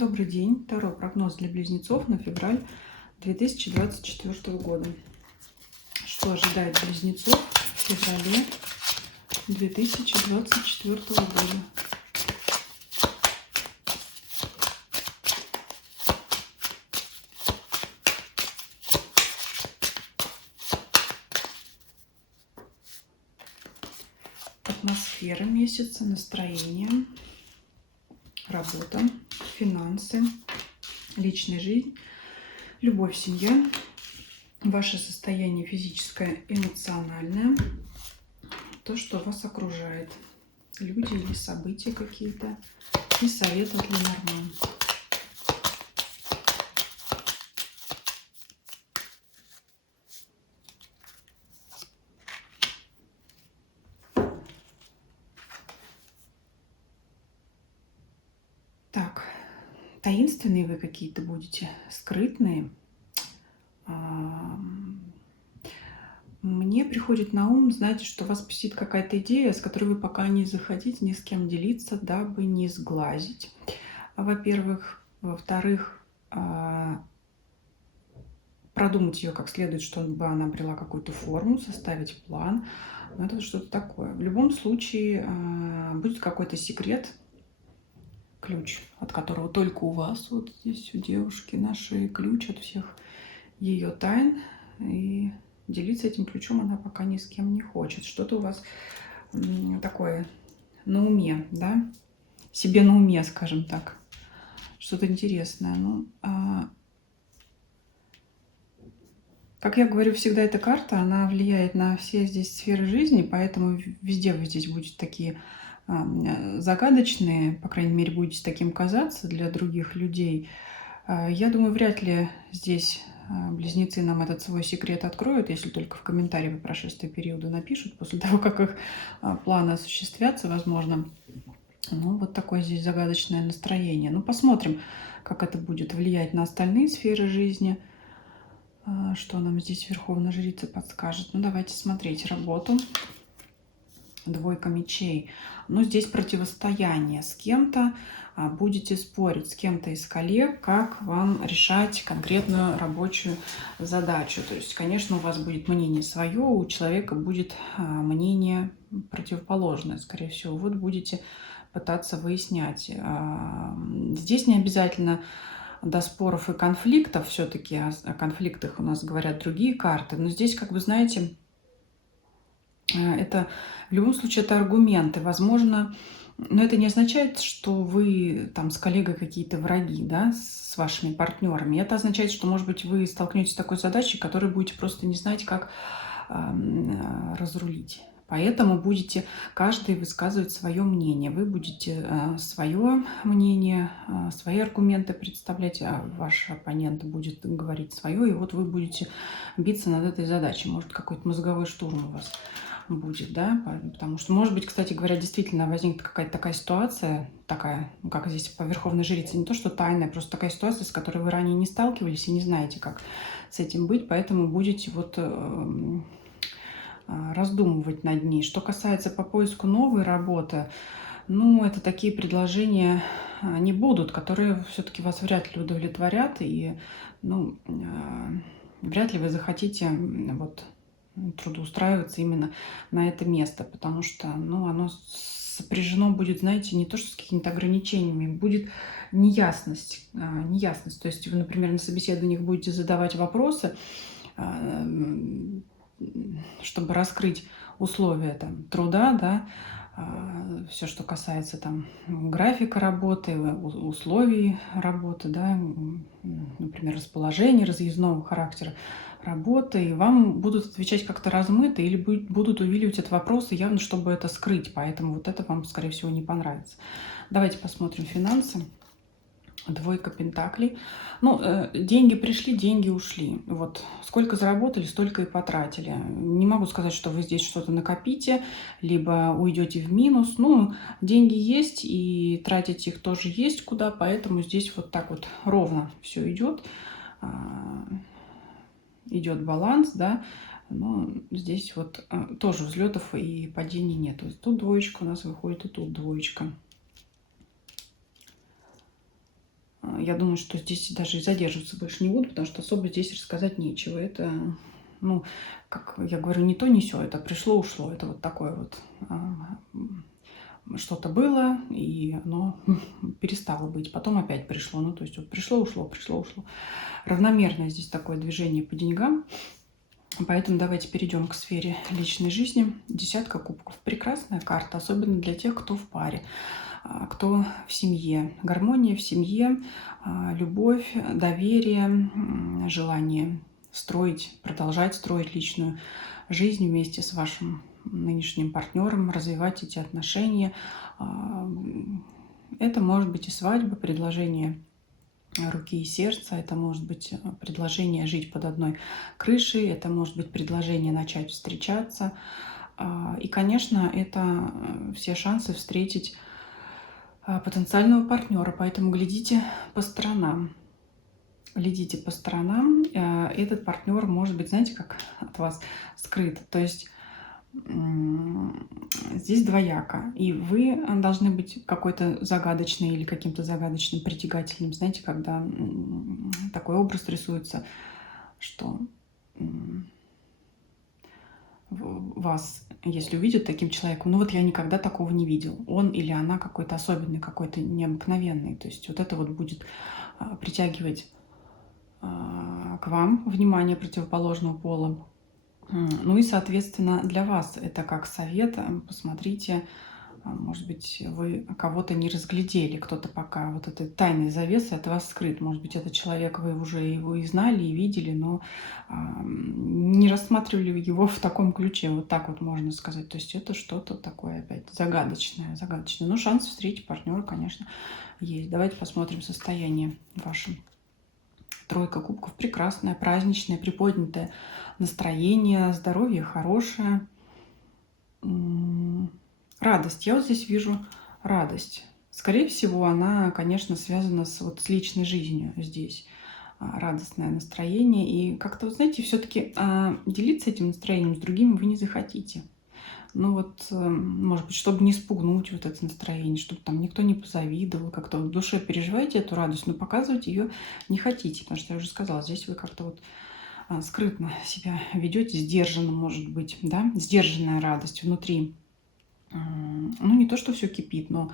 Добрый день. Таро прогноз для близнецов на февраль 2024 года. Что ожидает близнецов в феврале 2024 года? Атмосфера месяца, настроение, работа, финансы, личная жизнь, любовь, семья, ваше состояние физическое, эмоциональное, то, что вас окружает, люди или события какие-то, и советы для Ленорман. Так, таинственные вы какие-то будете, скрытные. Мне приходит на ум, знаете, что вас посетит какая-то идея, с которой вы пока не захотите ни с кем делиться, дабы не сглазить. Во-первых. Во-вторых, продумать ее как следует, чтобы она обрела какую-то форму, составить план. Но это что-то такое. В любом случае будет какой-то секрет, ключ, от которого только у вас, вот здесь у девушки, наши ключ от всех ее тайн. И делиться этим ключом она пока ни с кем не хочет. Что-то у вас такое на уме, да? Себе на уме, скажем так. Что-то интересное. Ну, как я говорю, всегда эта карта, она влияет на все здесь сферы жизни, поэтому везде вы здесь будете такие загадочные, по крайней мере, будете таким казаться для других людей. Я думаю, вряд ли здесь близнецы нам этот свой секрет откроют, если только в комментарии по прошествии периода напишут, после того, как их планы осуществятся, возможно. Ну, вот такое здесь загадочное настроение. Ну, посмотрим, как это будет влиять на остальные сферы жизни. Что нам здесь Верховная Жрица подскажет? Ну, давайте смотреть работу. Двойка мечей. Ну, здесь противостояние с кем-то. Будете спорить с кем-то из коллег, как вам решать конкретную рабочую задачу. То есть, конечно, у вас будет мнение свое, у человека будет мнение противоположное, скорее всего. Вот будете пытаться выяснять. Здесь не обязательно до споров и конфликтов, все-таки о конфликтах у нас говорят другие карты, но здесь, как вы знаете, это в любом случае это аргументы. Возможно, но это не означает, что вы там с коллегой какие-то враги, да, с вашими партнерами. Это означает, что, может быть, вы столкнетесь с такой задачей, которую будете просто не знать, как разрулить. Поэтому будете каждый высказывать свое мнение. Вы будете свое мнение, свои аргументы представлять, а ваш оппонент будет говорить свое. И вот вы будете биться над этой задачей. Может, какой-то мозговой штурм у вас будет, да, потому что, может быть, кстати говоря, действительно возникнет какая-то такая ситуация, такая, ну, как здесь по Верховной Жрице, не то что тайная, просто такая ситуация, с которой вы ранее не сталкивались и не знаете, как с этим быть, поэтому будете вот раздумывать над ней. Что касается по поиску новой работы, ну, это такие предложения не будут, которые все-таки вас вряд ли удовлетворят, и, ну, вряд ли вы захотите вот трудоустраиваться именно на это место, потому что, ну, оно сопряжено будет, знаете, не то что с какими-то ограничениями, будет неясность. Неясность. То есть вы, например, на собеседованиях будете задавать вопросы, чтобы раскрыть условия там, труда, да, все, что касается там графика работы, условий работы, да, например, расположения, разъездного характера работы, и вам будут отвечать как-то размыто или будут увиливать от вопроса явно, чтобы это скрыть, поэтому вот это вам, скорее всего, не понравится. Давайте посмотрим финансы. Двойка пентаклей. Ну, деньги пришли, деньги ушли. Вот сколько заработали, столько и потратили. Не могу сказать, что вы здесь что-то накопите, либо уйдете в минус. Ну, деньги есть, и тратить их тоже есть куда, поэтому здесь вот так вот ровно все идет. Идет баланс, да. Но здесь вот тоже взлетов и падений нет. То есть тут двоечка у нас выходит, и тут двоечка. Я думаю, что здесь даже и задерживаться больше не буду, потому что особо здесь рассказать нечего. Это, ну, как я говорю, не то, не сё, это пришло, ушло. Это вот такое вот что-то было, и оно перестало быть. Потом опять пришло. Ну, то есть вот пришло, ушло, пришло, ушло. Равномерное здесь такое движение по деньгам. Поэтому давайте перейдем к сфере личной жизни. Десятка кубков. Прекрасная карта, особенно для тех, кто в паре, кто в семье. Гармония в семье, любовь, доверие, желание строить, продолжать строить личную жизнь вместе с вашим нынешним партнером, развивать эти отношения. Это может быть и свадьба, предложение руки и сердца, это может быть предложение жить под одной крышей, это может быть предложение начать встречаться. И, конечно, это все шансы встретить потенциального партнера, поэтому глядите по сторонам. Глядите по сторонам. Этот партнер может быть, знаете, как от вас скрыт. То есть здесь двояко. И вы должны быть какой-то загадочный или каким-то загадочным притягательным. Знаете, когда такой образ рисуется, что вас, если увидят таким человеком, ну вот я никогда такого не видел. Он или она какой-то особенный, какой-то необыкновенный. То есть вот это вот будет притягивать к вам внимание противоположного пола. Ну и, соответственно, для вас это как совет. Посмотрите, может быть, вы кого-то не разглядели, кто-то пока вот этой тайной завесой от вас скрыт. Может быть, этот человек вы уже его и знали, и видели, но не рассматривали его в таком ключе. Вот так вот можно сказать. То есть это что-то такое опять загадочное, загадочное. Но шанс встретить партнера, конечно, есть. Давайте посмотрим состояние ваше. Тройка кубков прекрасное, праздничное, приподнятое настроение, здоровье хорошее, радость. Я вот здесь вижу радость. Скорее всего, она, конечно, связана с личной жизнью здесь. Радостное настроение. И как-то, вот, знаете, все-таки делиться этим настроением с другими вы не захотите. Ну вот, может быть, чтобы не спугнуть вот это настроение, чтобы там никто не позавидовал, как-то в душе переживаете эту радость, но показывать ее не хотите, потому что я уже сказала, здесь вы как-то вот скрытно себя ведете, сдержанно, может быть, да, сдержанная радость внутри. Ну, не то, что все кипит, но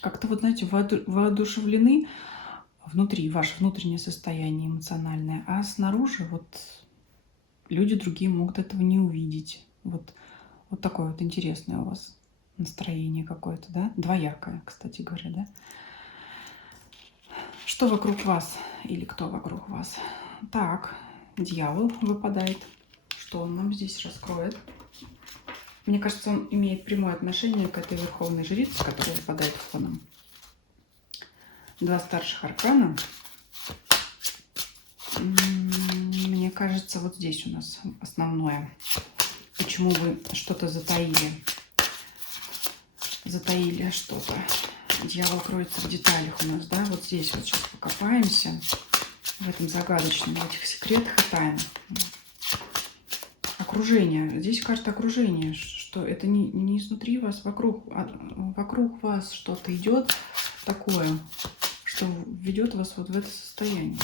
как-то вот, знаете, воодушевлены внутри, ваше внутреннее состояние эмоциональное, а снаружи вот люди другие могут этого не увидеть. Вот такое вот интересное у вас настроение какое-то, да? Двоякое, кстати говоря, да? Что вокруг вас или кто вокруг вас? Так, дьявол выпадает. Что он нам здесь раскроет? Мне кажется, он имеет прямое отношение к этой верховной жрице, которая выпадает фоном. Два старших аркана. Мне кажется, вот здесь у нас основное. Почему вы что-то затаили? Затаили что-то. Дьявол кроется в деталях у нас, да? Вот здесь вот сейчас покопаемся. В этом загадочном, в этих секретах и тайнах. Окружение. Здесь карта окружения. Что это не изнутри вас, вокруг вас что-то идет такое, что ведет вас вот в это состояние.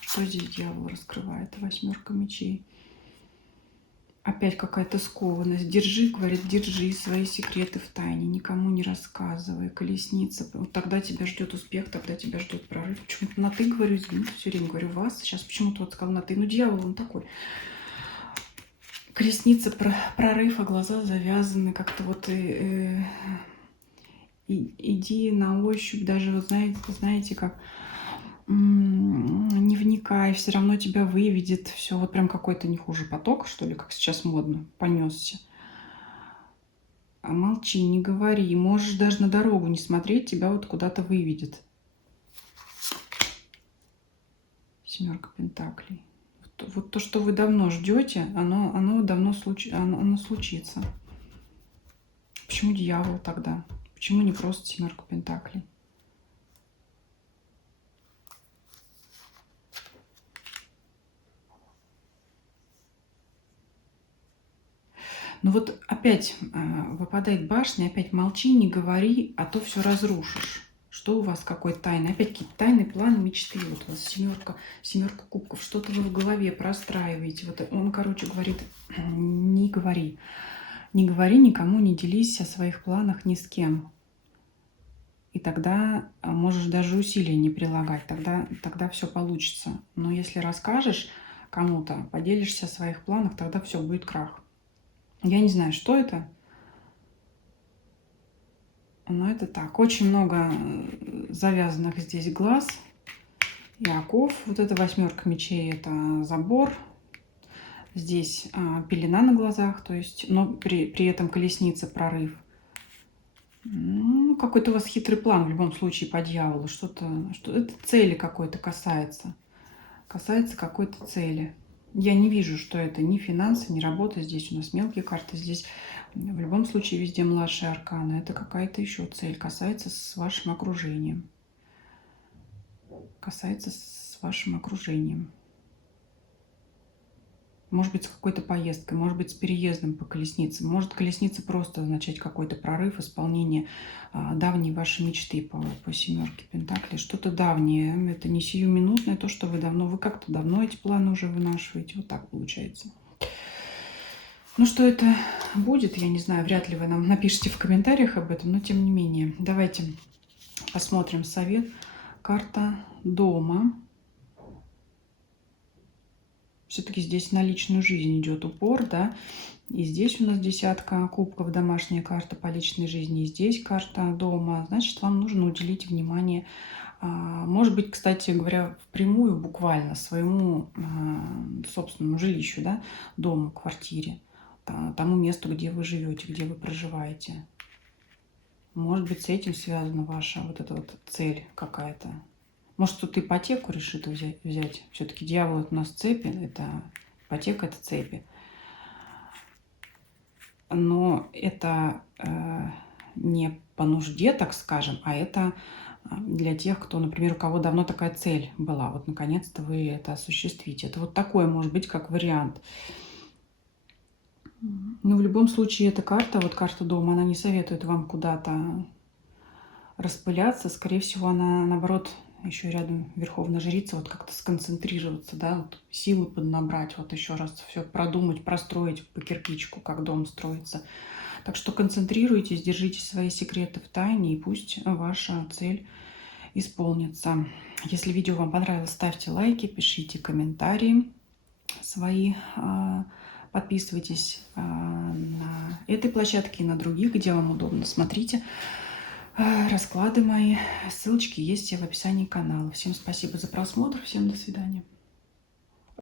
Что здесь дьявол раскрывает? Восьмерка мечей. Опять какая-то скованность. Держи, говорит, держи свои секреты в тайне, никому не рассказывай. Колесница. Вот тогда тебя ждет успех, тогда тебя ждет прорыв. Почему-то на ты говорю, извините, все время говорю вас. Сейчас почему-то вот сказал на ты. Ну, дьявол он такой. Колесница, прорыв, а глаза завязаны. Как-то вот иди на ощупь, даже вот знаете, как не вникай, все равно тебя выведет. Все, вот прям какой-то не хуже поток, что ли, как сейчас модно, понесся. Молчи, не говори. Можешь даже на дорогу не смотреть, тебя вот куда-то выведет. Семерка пентаклей. Вот то, что вы давно ждете, оно давно случится. Почему дьявол тогда? Почему не просто семерка пентаклей? Но вот опять выпадает башня, опять молчи, не говори, а то все разрушишь. Что у вас какой тайны? Опять какие-то тайны, планы, мечты. Вот у вас семерка кубков, что-то вы в голове простраиваете. Вот он, короче, говорит, не говори. Не говори никому, не делись о своих планах ни с кем. И тогда можешь даже усилий не прилагать, тогда все получится. Но если расскажешь кому-то, поделишься о своих планах, тогда все будет крах. Я не знаю, что это, но это так. Очень много завязанных здесь глаз и оков. Вот эта восьмерка мечей – это забор. Здесь пелена на глазах, то есть, но при этом колесница, прорыв. Ну, какой-то у вас хитрый план в любом случае по дьяволу. Что это цели какой-то касается. Касается какой-то цели. Я не вижу, что это ни финансы, ни работа. Здесь у нас мелкие карты. Здесь в любом случае везде младшие арканы. Это какая-то еще цель. Касается с вашим окружением. Касается с вашим окружением. Может быть, с какой-то поездкой, может быть, с переездом по колеснице. Может, колесница просто означать какой-то прорыв, исполнение давней вашей мечты по семерке пентаклей. Что-то давнее. Это не сиюминутное, то, что вы как-то давно эти планы уже вынашиваете. Вот так получается. Ну, что это будет, я не знаю, вряд ли вы нам напишите в комментариях об этом, но тем не менее. Давайте посмотрим совет. Карта дома. Все-таки здесь на личную жизнь идет упор, да. И здесь у нас десятка кубков, домашняя карта по личной жизни. И здесь карта дома. Значит, вам нужно уделить внимание, может быть, кстати говоря, впрямую, буквально своему собственному жилищу, да, дому, квартире, тому месту, где вы живете, где вы проживаете. Может быть, с этим связана ваша вот эта вот цель какая-то. Может, кто-то ипотеку решит взять. Все-таки дьявол у нас цепи, это ипотека, это цепи. Но это не по нужде, так скажем, а это для тех, кто, например, у кого давно такая цель была. Вот, наконец-то вы это осуществите. Это вот такое может быть как вариант. Но в любом случае эта карта, вот карта дома, она не советует вам куда-то распыляться. Скорее всего, она, наоборот, еще рядом Верховная Жрица, вот как-то сконцентрироваться, да, вот силы поднабрать, вот еще раз все продумать, простроить по кирпичику, как дом строится. Так что концентрируйтесь, держите свои секреты в тайне, и пусть ваша цель исполнится. Если видео вам понравилось, ставьте лайки, пишите комментарии свои, подписывайтесь на этой площадке и на других, где вам удобно. Смотрите расклады мои, ссылочки есть в описании канала. Всем спасибо за просмотр, всем до свидания.